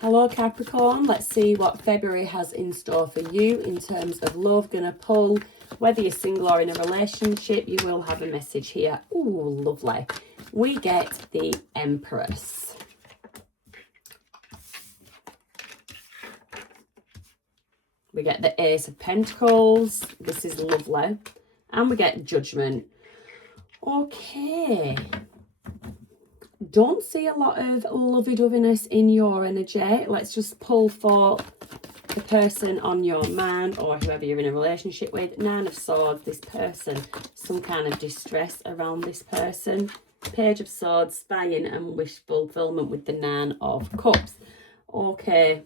Hello Capricorn, let's see what February has in store for you in terms of love. Gonna pull, whether you're single or in a relationship, you will have a message here. Ooh, lovely. We get the Empress. We get the Ace of Pentacles. This is lovely. And we get Judgment. Okay. Don't see a lot of lovey-doveyness in your energy. Let's just pull for the person on your mind or whoever you're in a relationship with. Nine of Swords, this person, some kind of distress around this person. Page of Swords, spying and wish fulfillment with the Nine of Cups. Okay.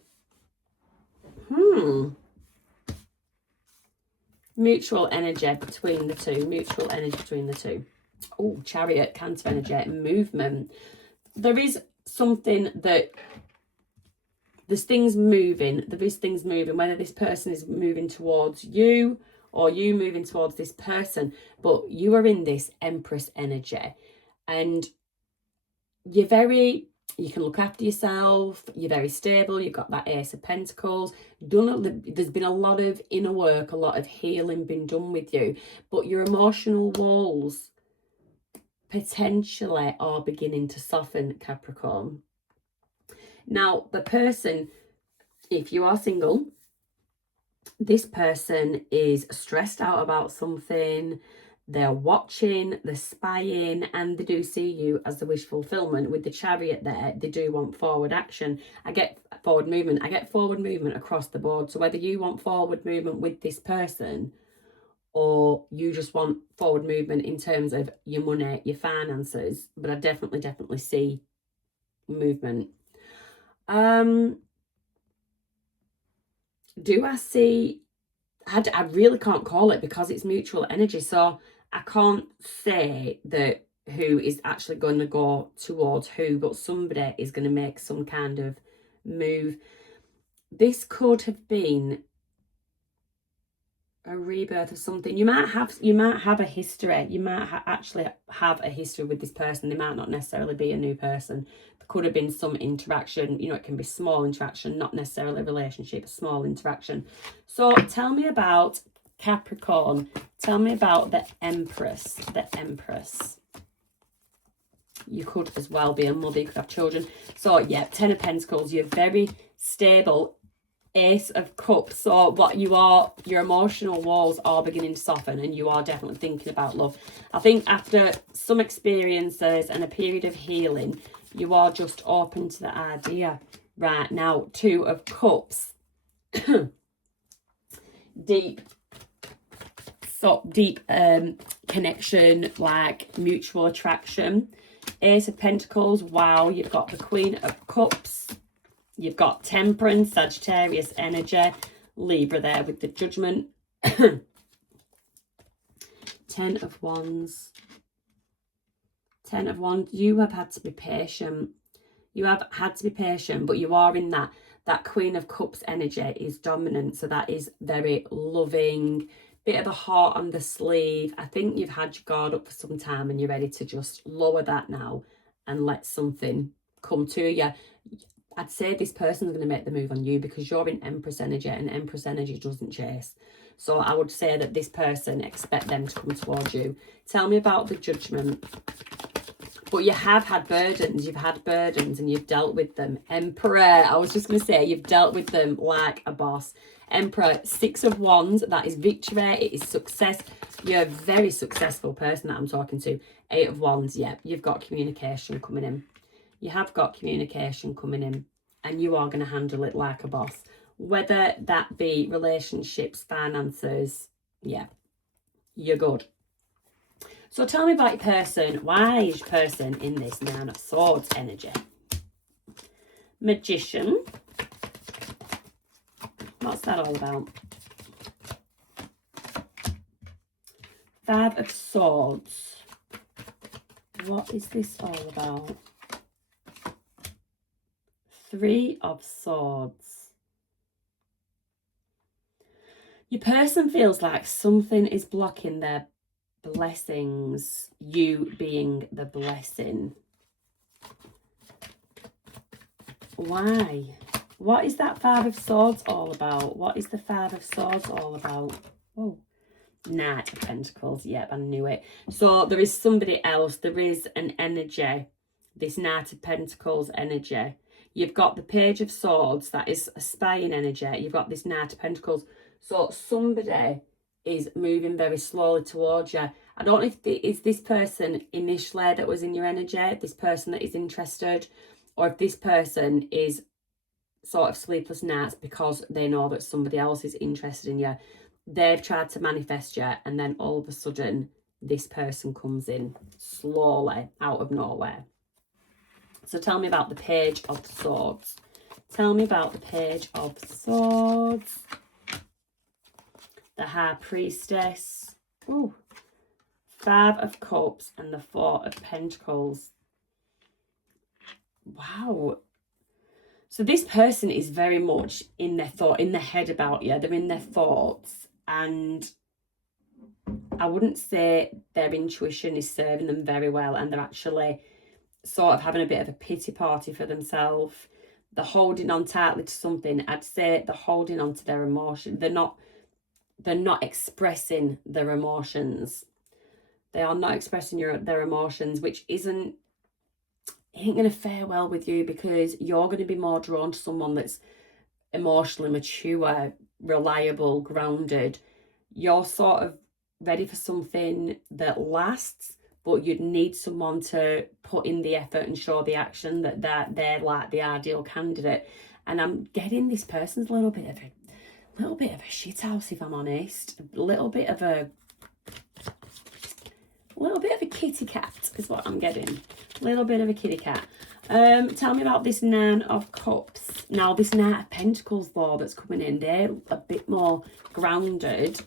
Mutual energy between the two. Mutual energy between the two. Oh, Chariot, Cancer energy, movement. There is something that there's things moving. There is things moving, whether this person is moving towards you or you moving towards this person. But you are in this Empress energy and you can look after yourself. You're very stable. You've got that Ace of Pentacles. There's been a lot of inner work, a lot of healing been done with you. But your emotional walls potentially are beginning to soften, Capricorn. Now, the person, if you are single, this person is stressed out about something. They're watching, they're spying, and they do see you as the wish fulfillment. With the Chariot there, they do want forward action. I get forward movement. I get forward movement across the board. So whether you want forward movement with this person or you just want forward movement in terms of your money, your finances, but I definitely see movement. Do I see, I really can't call it because it's mutual energy, so I can't say that who is actually going to go towards who, but somebody is going to make some kind of move. This could have been a rebirth of something. You might have a history. You might actually have a history with this person. They might not necessarily be a new person. There could have been some interaction. You know, it can be small interaction, not necessarily a relationship, a small interaction. So tell me about Capricorn. Tell me about the Empress. The Empress. You could as well be a mother. You could have children. So yeah, Ten of Pentacles. You're very stable. Ace of Cups. So what you are, your emotional walls are beginning to soften and you are definitely thinking about love. I think after some experiences and a period of healing, you are just open to the idea. Right now, Two of Cups. deep connection, like mutual attraction. Ace of Pentacles. Wow, you've got the Queen of Cups. You've got Temperance, Sagittarius energy, Libra there with the Judgment. 10 of Wands. 10 of Wands. You have had to be patient. You have had to be patient, but you are in that Queen of Cups energy is dominant. So that is very loving, bit of a heart on the sleeve. I think you've had your guard up for some time and you're ready to just lower that now and let something come to you. I'd say this person is going to make the move on you because you're in Empress energy and Empress energy doesn't chase. So I would say that this person, expect them to come towards you. Tell me about the Judgment. But you have had burdens. You've had burdens and you've dealt with them. Emperor. I was just going to say you've dealt with them like a boss. Emperor. 6 of Wands. That is victory. It is success. You're a very successful person that I'm talking to. 8 of Wands. Yeah, you've got communication coming in. You have got communication coming in and you are going to handle it like a boss. Whether that be relationships, finances, yeah, you're good. So tell me about your person. Why is your person in this Nine of Swords energy? Magician. What's that all about? 5 of Swords. What is this all about? 3 of Swords. Your person feels like something is blocking their blessings, you being the blessing. Why? What is that Five of Swords all about? What is the Five of Swords all about? Oh, Knight of Pentacles. Yep, I knew it. So there is somebody else. There is an energy. This Knight of Pentacles energy. You've got the Page of Swords. That is a spying energy. You've got this Knight of Pentacles. So somebody is moving very slowly towards you. I don't know if is this person initially that was in your energy, this person that is interested, or if this person is sort of sleepless nights because they know that somebody else is interested in you. They've tried to manifest you, and then all of a sudden this person comes in slowly out of nowhere. So tell me about the Page of Swords. Tell me about the Page of Swords. The High Priestess. Ooh. Five of Cups and the Four of Pentacles. Wow. So this person is very much in their head about you. They're in their thoughts, and I wouldn't say their intuition is serving them very well, and they're actually sort of having a bit of a pity party for themselves. They're holding on tightly to something. I'd say they're holding on to their emotion. They're not expressing their emotions. They are not expressing their emotions, which ain't going to fare well with you, because you're going to be more drawn to someone that's emotionally mature, reliable, grounded. You're sort of ready for something that lasts, but you'd need someone to put in the effort and show the action that they're like the ideal candidate. And I'm getting this person's a little bit of a shithouse, if I'm honest. A little bit of a kitty cat is what I'm getting. A little bit of a kitty cat. Tell me about this Nine of Cups. Now, this Knight of Pentacles, though, that's coming in, they're a bit more grounded,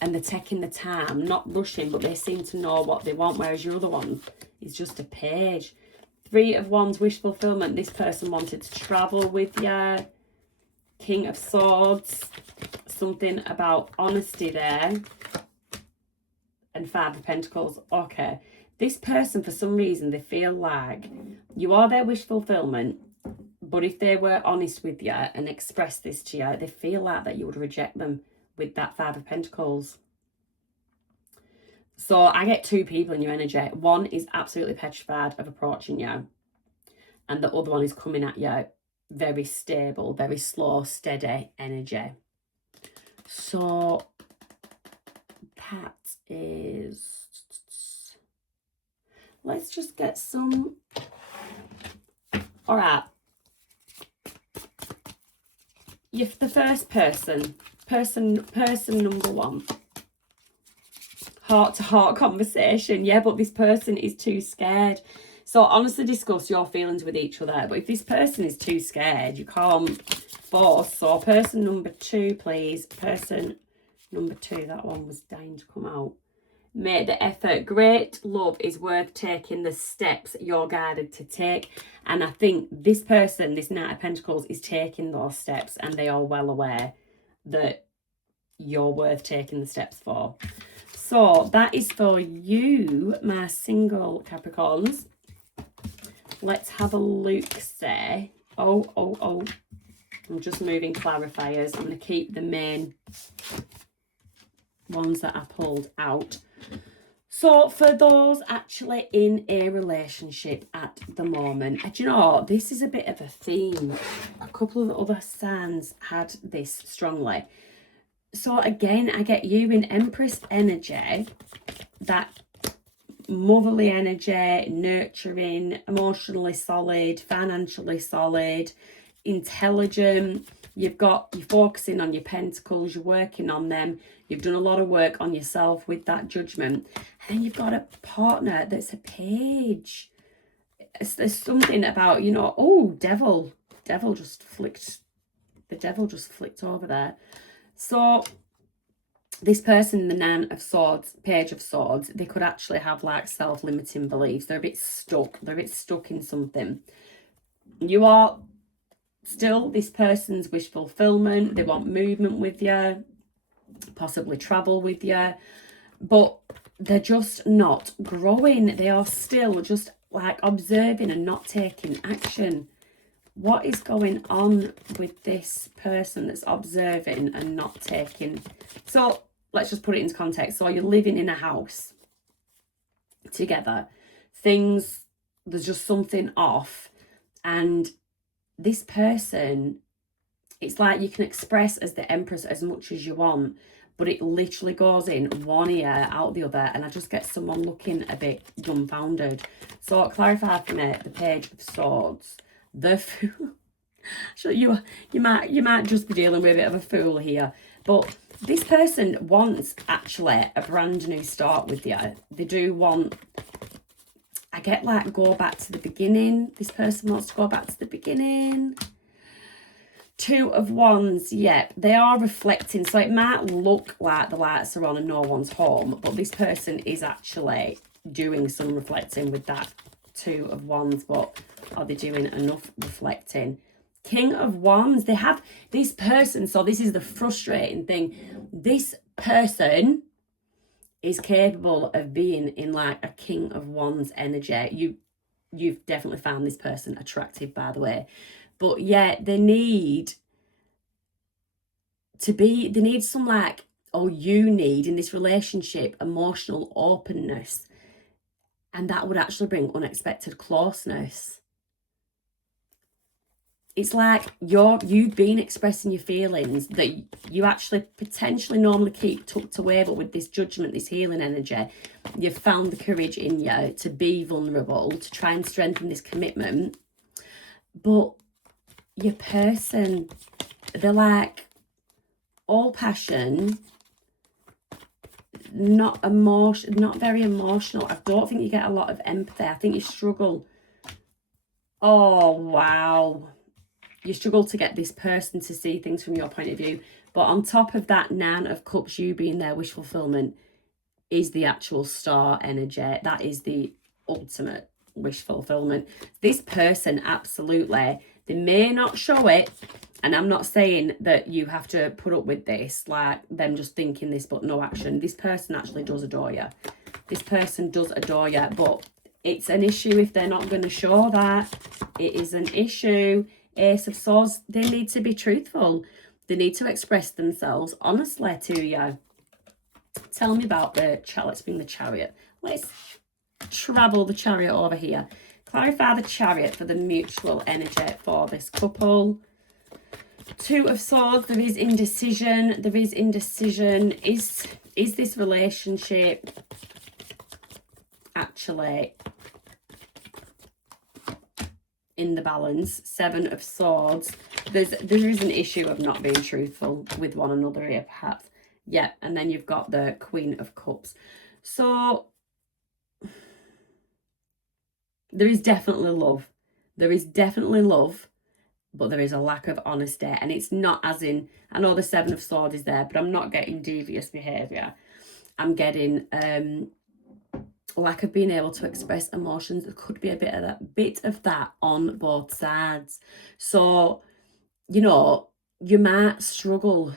and they're taking the time, not rushing, but they seem to know what they want, whereas your other one is just a page. Three of Wands, wish fulfillment. This person wanted to travel with you. King of Swords. Something about honesty there. And Five of Pentacles. Okay. This person, for some reason, they feel like you are their wish fulfillment, but if they were honest with you and expressed this to you, they feel like that you would reject them with that Five of Pentacles. So I get two people in your energy. One is absolutely petrified of approaching you, and the other one is coming at you very stable, very slow, steady energy. So that is... Let's just get some... All right. If the first person number one, heart-to-heart conversation, yeah, but this person is too scared. So honestly discuss your feelings with each other. But if this person is too scared, you can't force. So person number two, please. Person number two, that one was dying to come out. Make the effort. Great love is worth taking the steps you're guided to take. And I think this person, this Knight of Pentacles, is taking those steps, and they are well aware that you're worth taking the steps for. So that is for you, my single Capricorns. Let's have a look, say. Oh. I'm just moving clarifiers. I'm going to keep the main ones that I pulled out. So for those actually in a relationship at the moment, do you know, this is a bit of a theme. A couple of other signs had this strongly. So again, I get you in Empress energy, that motherly energy, nurturing, emotionally solid, financially solid, intelligent. You're focusing on your pentacles, you're working on them, you've done a lot of work on yourself with that judgment. And then you've got a partner that's a page. There's something about, you know, oh, devil just flicked over there. So this person, the Nine of Swords, Page of Swords, they could actually have like self-limiting beliefs. They're a bit stuck in something. You are still this person's wish fulfillment. They want movement with you, possibly travel with you, but they're just not growing. They are still just like observing and not taking action. What is going on with this person that's observing and not taking? So let's just put it into context. So you're living in a house together. There's just something off. And this person, it's like you can express as the Empress as much as you want, but it literally goes in one ear, out the other, and I just get someone looking a bit dumbfounded. So clarify for me the Page of Swords. The Fool. So you might just be dealing with a bit of a fool here, but this person wants actually a brand new start with you. They do want, I get like, go back to the beginning. This person wants to go back to the beginning. Two of Wands, yeah, they are reflecting. So it might look like the lights are on and no one's home, but this person is actually doing some reflecting with that Two of Wands. But are they doing enough reflecting? King of Wands, they have this person. So this is the frustrating thing. This person is capable of being in like a King of Wands energy. You've definitely found this person attractive, by the way. But yeah, they need some like, or you need in this relationship, emotional openness. And that would actually bring unexpected closeness. It's like you've been expressing your feelings that you actually potentially normally keep tucked away, but with this Judgment, this healing energy, you've found the courage in you to be vulnerable, to try and strengthen this commitment. But your person, they're like all passion, not very emotional. I don't think you get a lot of empathy. I think you struggle. Oh, wow. You struggle to get this person to see things from your point of view. But on top of that, Nine of Cups, you being their wish fulfillment, is the actual star energy. That is the ultimate wish fulfillment. This person, absolutely, they may not show it. And I'm not saying that you have to put up with this, like them just thinking this, but no action. This person actually does adore you. This person does adore you, but it's an issue if they're not going to show that. It is an issue. Ace of Swords, they need to be truthful. They need to express themselves honestly to you. Tell me about the Chariot. Let's bring the Chariot. Let's travel the Chariot over here. Clarify the Chariot for the mutual energy for this couple. Two of Swords, there is indecision. There is indecision. Is this relationship actually in the balance? Seven of Swords. There is an issue of not being truthful with one another here, perhaps. Yeah, and then you've got the Queen of Cups. So there is definitely love. There is definitely love, but there is a lack of honesty. And it's not as in, I know the Seven of Swords is there, but I'm not getting devious behaviour. I'm getting lack of being able to express emotions. There could be a bit of that on both sides. So, you know, you might struggle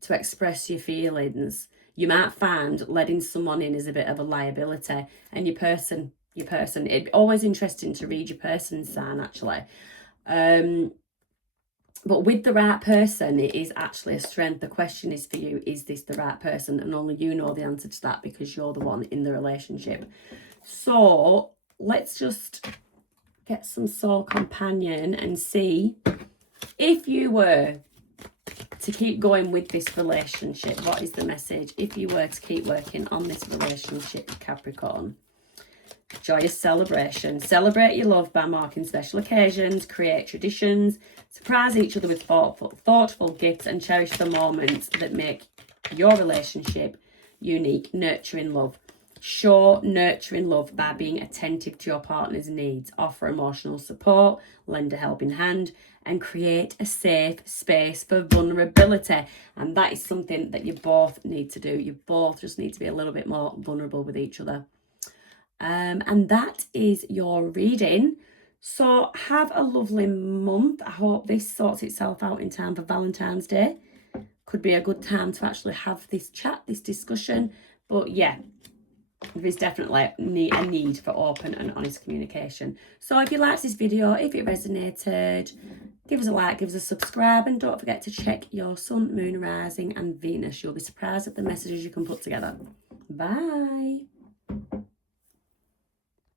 to express your feelings. You might find letting someone in is a bit of a liability. And your person, it'd be always interesting to read your person's sign, actually. But with the right person, it is actually a strength. The question is for you, is this the right person? And only you know the answer to that because you're the one in the relationship. So let's just get some soul companion and see if you were to keep going with this relationship. What is the message if you were to keep working on this relationship, Capricorn? Joyous celebration. Celebrate your love by marking special occasions, create traditions, surprise each other with thoughtful gifts, and cherish the moments that make your relationship unique. Nurturing love. Show nurturing love by being attentive to your partner's needs. Offer emotional support, lend a helping hand, and create a safe space for vulnerability. And that is something that you both need to do. You both just need to be a little bit more vulnerable with each other. And that is your reading. So have a lovely month. I hope this sorts itself out in time for Valentine's Day. Could be a good time to actually have this chat, this discussion. But yeah, there is definitely a need for open and honest communication. So if you liked this video, if it resonated, give us a like, give us a subscribe, and don't forget to check your sun, moon, rising and Venus. You'll be surprised at the messages you can put together. Bye.